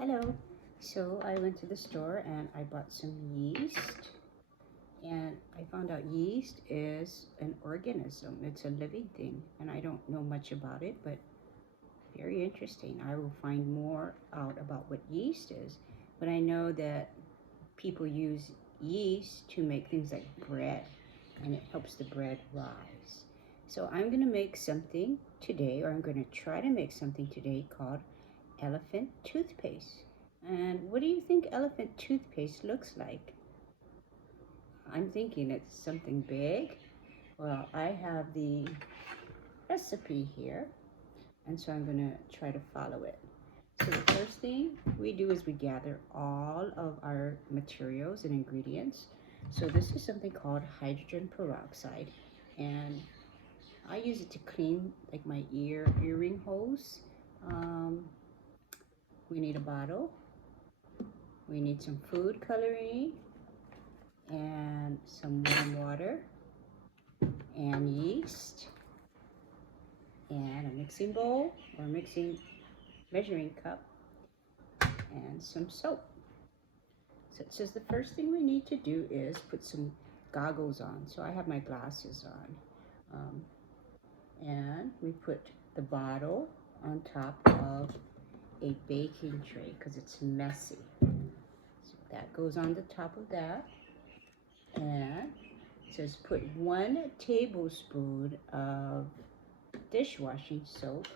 Hello. So I went to the store and I bought some yeast, and I found out yeast is an organism. It's a living thing, and I don't know much about it, but very interesting. I will find more out about what yeast is, but I know that people use yeast to make things like bread, and it helps the bread rise. So I'm going to make something today, or I'm going to try to make something today called elephant toothpaste. And what do you think elephant toothpaste looks like? I'm thinking it's something big. Well, I have the recipe here, and so I'm going to try to follow it. So the first thing we do is we gather all of our materials and ingredients. So this is something called hydrogen peroxide, and I use it to clean like my earring holes. We need a bottle. We need some food coloring and some warm water and yeast and a mixing bowl or measuring cup and some soap. So it says the first thing we need to do is put some goggles on. So I have my glasses on. And we put the bottle on top of a baking tray because it's messy. So that goes on the top of that. And it says put 1 tablespoon of dishwashing soap.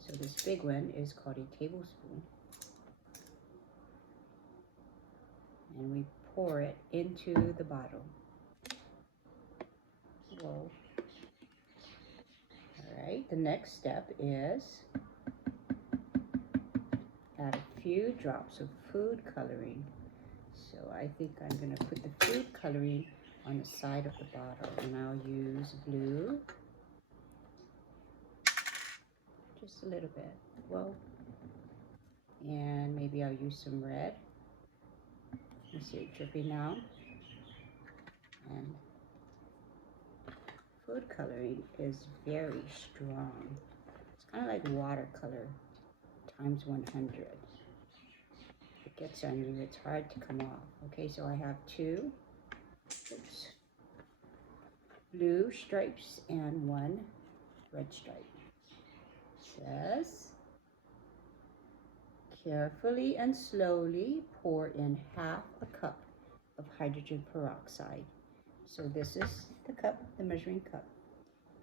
So this big one is called a tablespoon. And we pour it into the bottle. Whoa. All right, the next step is add a few drops of food coloring. So I think I'm going to put the food coloring on the side of the bottle, and I'll use blue, just a little bit. Whoa. And maybe I'll use some red. You see it dripping now. And food coloring is very strong. It's kind of like watercolor times 100. It gets on you, it's hard to come off. Okay, so I have 2 blue stripes and 1 red stripe. It says, carefully and slowly pour in half a cup of hydrogen peroxide. So this is the cup, the measuring cup.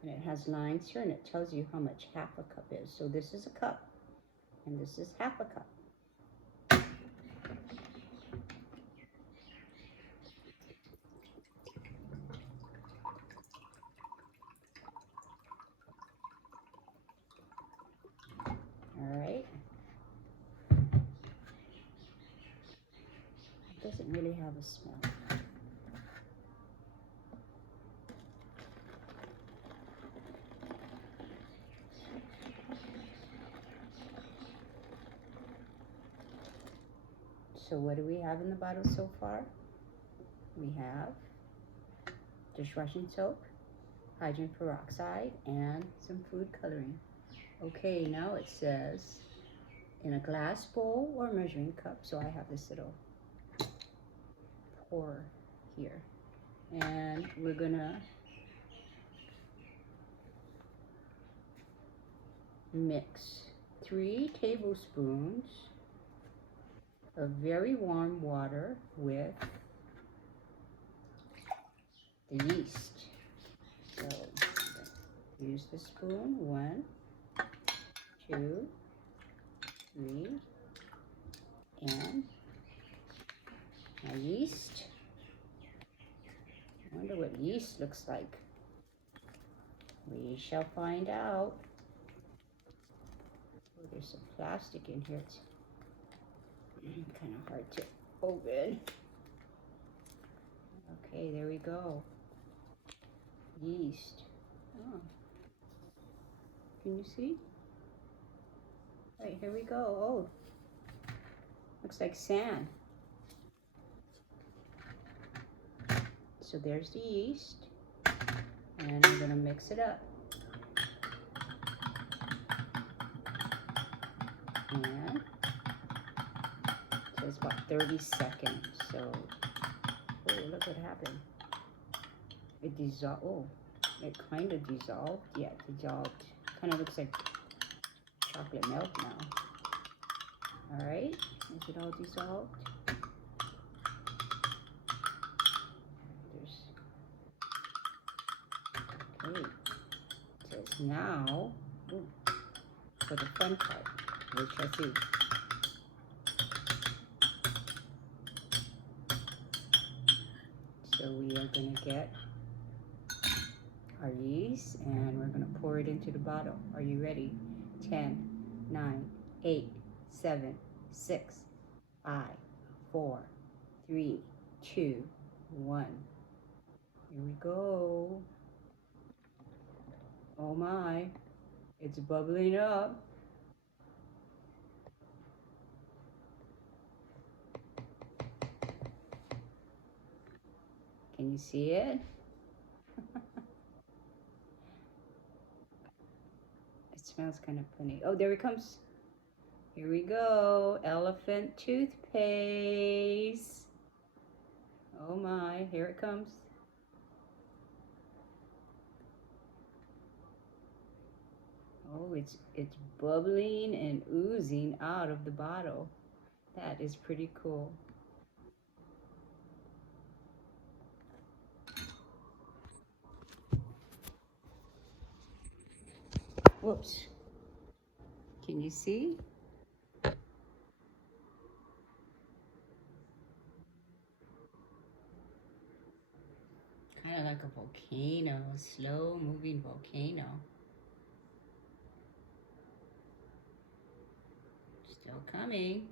And it has lines here, and it tells you how much half a cup is. So this is a cup, and this is half a cup. All right. It doesn't really have a smell. So what do we have in the bottle so far? We have dishwashing soap, hydrogen peroxide, and some food coloring. Okay, now it says in a glass bowl or measuring cup. So I have this little pour here. And we're gonna mix 3 tablespoons of very warm water with the yeast. So use the spoon. 1, 2, 3, and my yeast. I wonder what yeast looks like. We shall find out. Oh, there's some plastic in here. It's kind of hard to open. Okay, there we go. Yeast. Oh. Can you see? All right, here we go. Oh, looks like sand. So there's the yeast, and I'm gonna mix it up. And about 30 seconds. So, oh, look what happened. It dissolved. Oh, it kind of dissolved. Yeah, it dissolved. Kind of looks like chocolate milk now. All right, is it all dissolved? Okay, so it's now, ooh, for the fun part, which I see. So we are going to get our yeast and we're going to pour it into the bottle. Are you ready? 10, 9, 8, 7, 6, 5, 4, 3, 2, 1. Here we go. Oh my, it's bubbling up. Can you see it? It smells kind of funny. Oh, there it comes. Here we go. Elephant toothpaste. Oh my, here it comes. Oh, it's bubbling and oozing out of the bottle. That is pretty cool. Whoops. Can you see? Kind of like a volcano, a slow moving volcano. Still coming.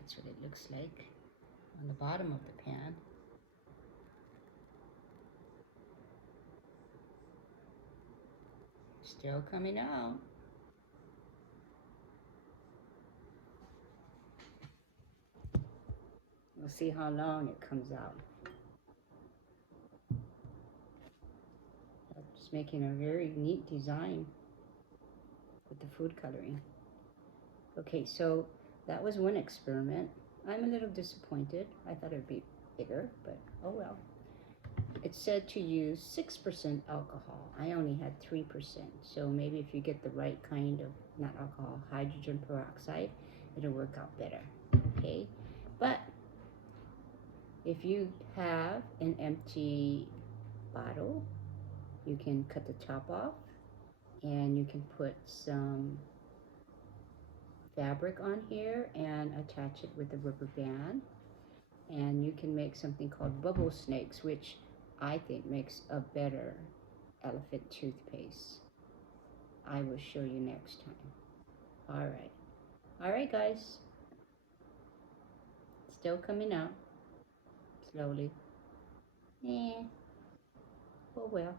That's what it looks like on the bottom of the pan. Still coming out. We'll see how long it comes out. It's making a very neat design with the food coloring. Okay, so that was one experiment. I'm a little disappointed. I thought it would be bigger, but oh well. It said to use 6% alcohol. I only had 3%. So maybe if you get the right kind of, not alcohol, hydrogen peroxide, it'll work out better. Okay? But if you have an empty bottle, you can cut the top off and you can put some fabric on here and attach it with a rubber band. And you can make something called bubble snakes, which I think makes a better elephant toothpaste. I will show you next time. All right guys, still coming out slowly. Oh well.